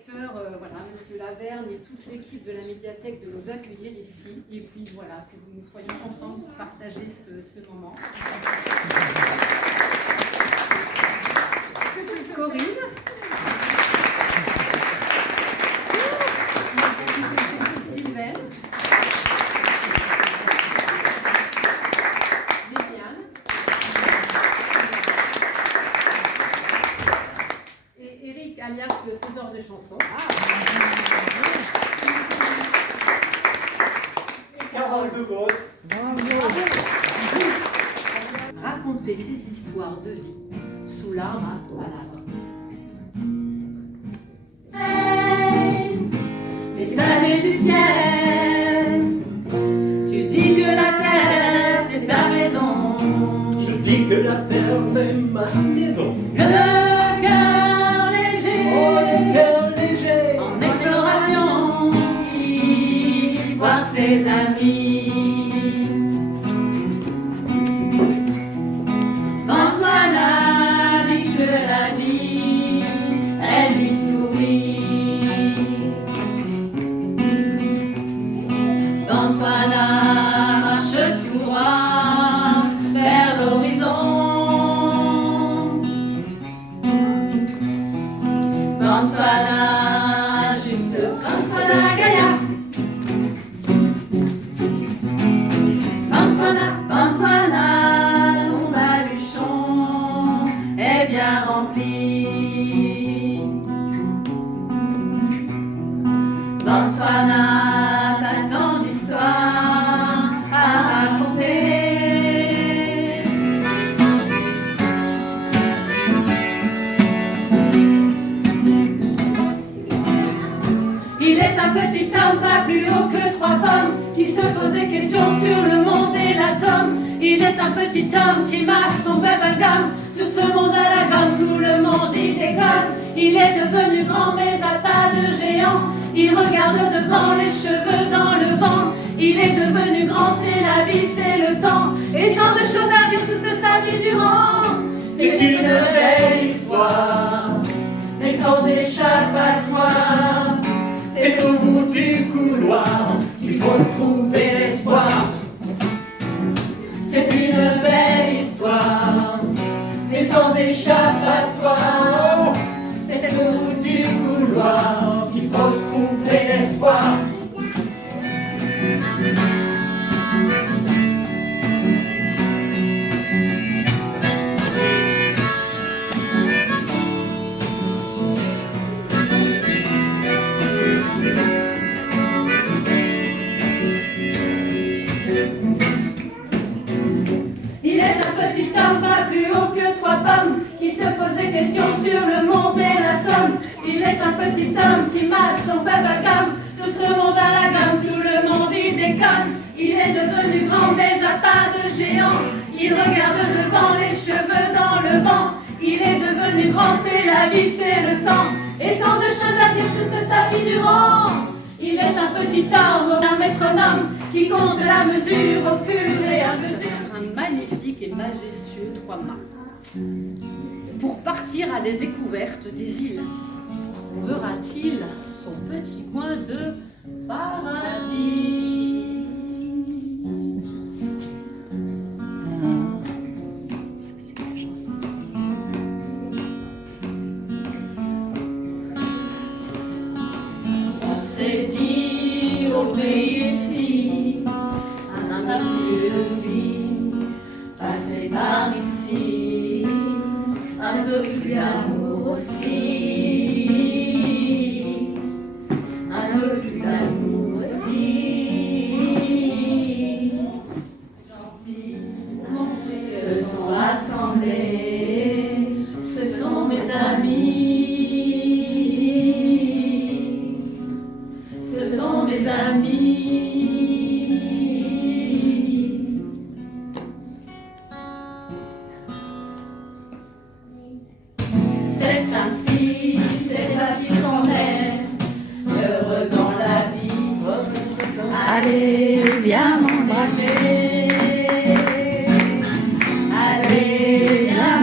directeur, voilà, Monsieur Laverne et toute l'équipe de la médiathèque de nous accueillir ici. Et puis voilà, que nous soyons ensemble pour partager ce moment. Corinne. Sylvain. Viviane. Et Eric, alias le faiseur de chansons. Carole de Vos. Raconter ces histoires de vie sous l'arbre à palabres. Hey, messager du ciel, tu dis que la terre c'est ta maison. Je dis que la terre c'est ma maison. Le cœur léger, Oh le cœur léger, en exploration, il voir ses amis. Antoine a dit que la vie, elle lui sourit. Antoine marche tout droit vers l'horizon. Antoine juste Antoine Gaillard. Antoine, ton baluchon est bien rempli. Antoine, t'as tant d'histoires à raconter. Il est un petit homme pas plus haut que 3 pommes qui se pose des questions sur le monde et l'atome. Il est un petit homme qui mâche son bubblegum sur ce monde à la gomme, tout le monde y décolle. Il est devenu grand mais à pas de géant. Il regarde devant, les cheveux dans le vent. Il est devenu grand, c'est la vie, c'est le temps. Et tant de choses à dire toute sa vie durant. C'est une belle histoire, mais sans échappatoire. c'est au bout du couloir qu'il faut trouver l'espoir. C'est une belle histoire, mais sans échappatoire. C'est au bout du couloir qu'il faut trouver l'espoir. Il est un petit homme pas plus haut que 3 pommes qui se pose des questions sur le monde et l'atome. Il est un petit homme qui mâche son bubblegum sur ce monde à la gomme, tout le monde y déconne. Il est devenu grand mais à pas de géant. Il regarde devant, les cheveux dans le vent. Il est devenu grand, c'est la vie, c'est le temps. Et tant de choses à dire toute sa vie durant. Il est un petit homme, un métronome qui compte la mesure au fur et à mesure. Un magnifique et majestueux 3-mâts. Pour partir à la découverte des îles, verra-t-il son petit coin de paradis? On s'est dit au pays ici, un n'a plus de vie, passer par ici, un peu plus d'amour aussi, un peu plus d'amour aussi. Gentils se sont rassemblés, ce sont mes amis. Ce sont mes amis. C'est ainsi qu'on est, heureux dans la vie. Allez, viens m'embrasser. Allez, viens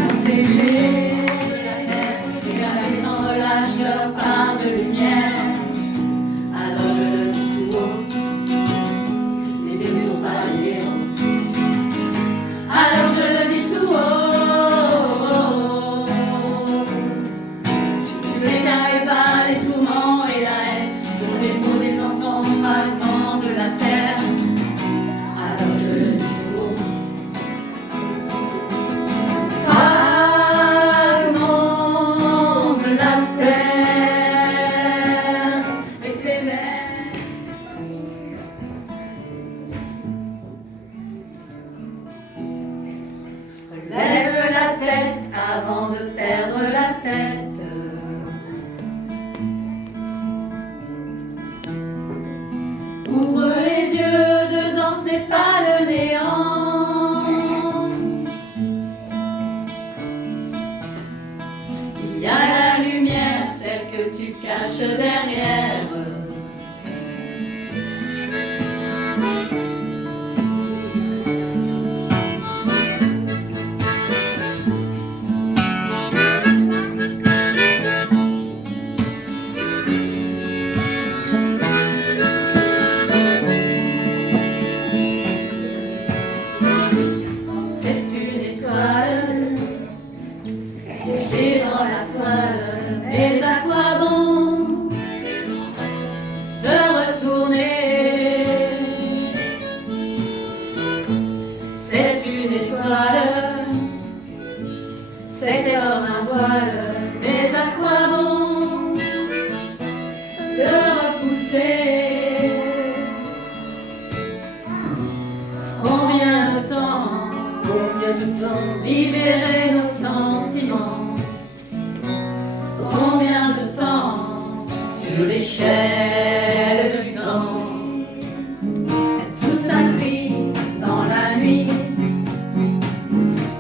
cache derrière. J'ai dans la toile, mais à quoi bon se retourner? C'est une étoile, c'est hors un voile, mais à quoi bon de repousser? Combien de temps libérer nos sentiments? Combien de temps sur l'échelle du temps? Tout s'inscrit dans la nuit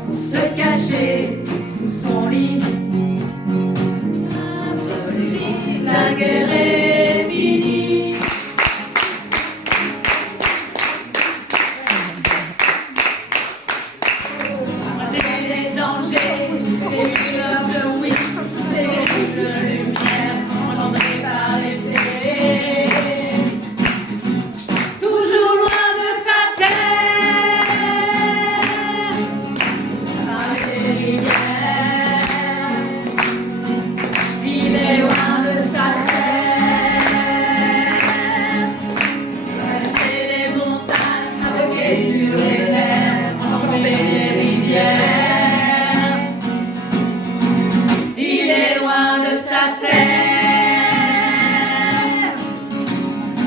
pour se cacher sous son lit. Entre les vies, la guerre est finie. C'est les dangers, les lueurs de oui. De lumière engendrée par l'été, toujours loin de sa terre, avec les rivières. Il est loin de sa terre, rester les montagnes, naviguer sur les mers, enjamber les rivières. Il est loin de sa terre,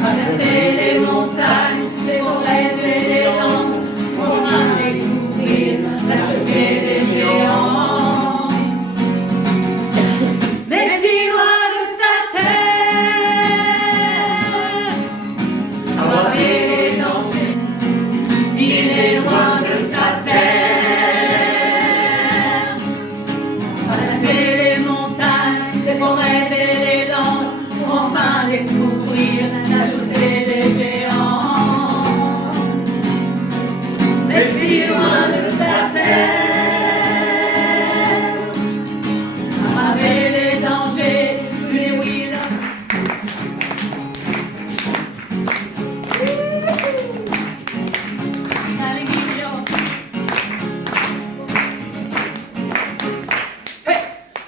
traverser les montagnes, les forêts et les landes, pour enfin découvrir la chaussée des géants. Mais si loin de sa terre, braver les dangers, il est loin de sa terre. Traverser les montagnes, les forêts et les landes, pour enfin découvrir la chaussée des géants. Mais si loin de sa terre, braver les dangers, les wills.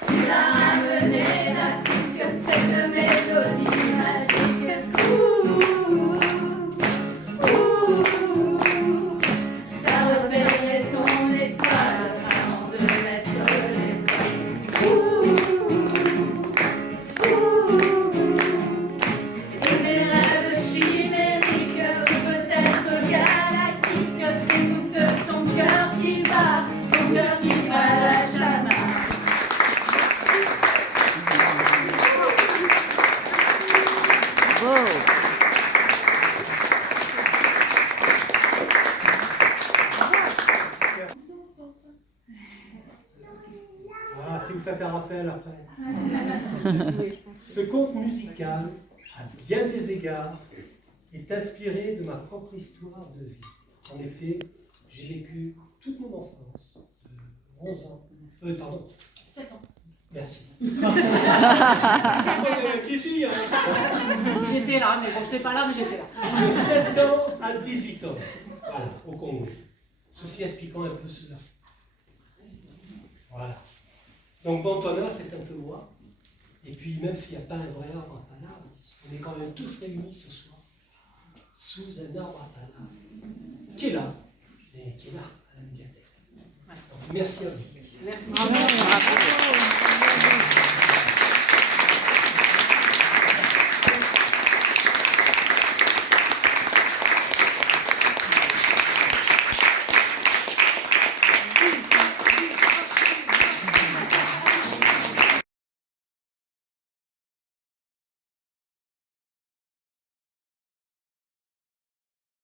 Tu l'as ramené d'Afrique, cette mélodie magique. T'as repéré ton étoile avant de mettre les et tes rêves chimériques, peut-être galactiques, t'écoutes ton cœur qui bat, la chamade. Ah, si vous faites un rappel après. Ce conte musical, à bien des égards, est inspiré de ma propre histoire de vie. En effet, j'ai vécu toute mon enfance, 11 ans, pardon, 7 ans. merci. Qui suis-je J'étais là, mais bon, je n'étais pas là, mais j'étais là. De 7 ans à 18 ans, voilà, au Congo. Ceci expliquant un peu cela. Voilà. Donc Bontonna, c'est un peu moi. Et puis même s'il n'y a pas un vrai arbre à palabre, on est quand même tous réunis ce soir sous un arbre à palabre qui est là, mais qui est là, à la médiathèque. Donc merci à vous. Merci. Bravo.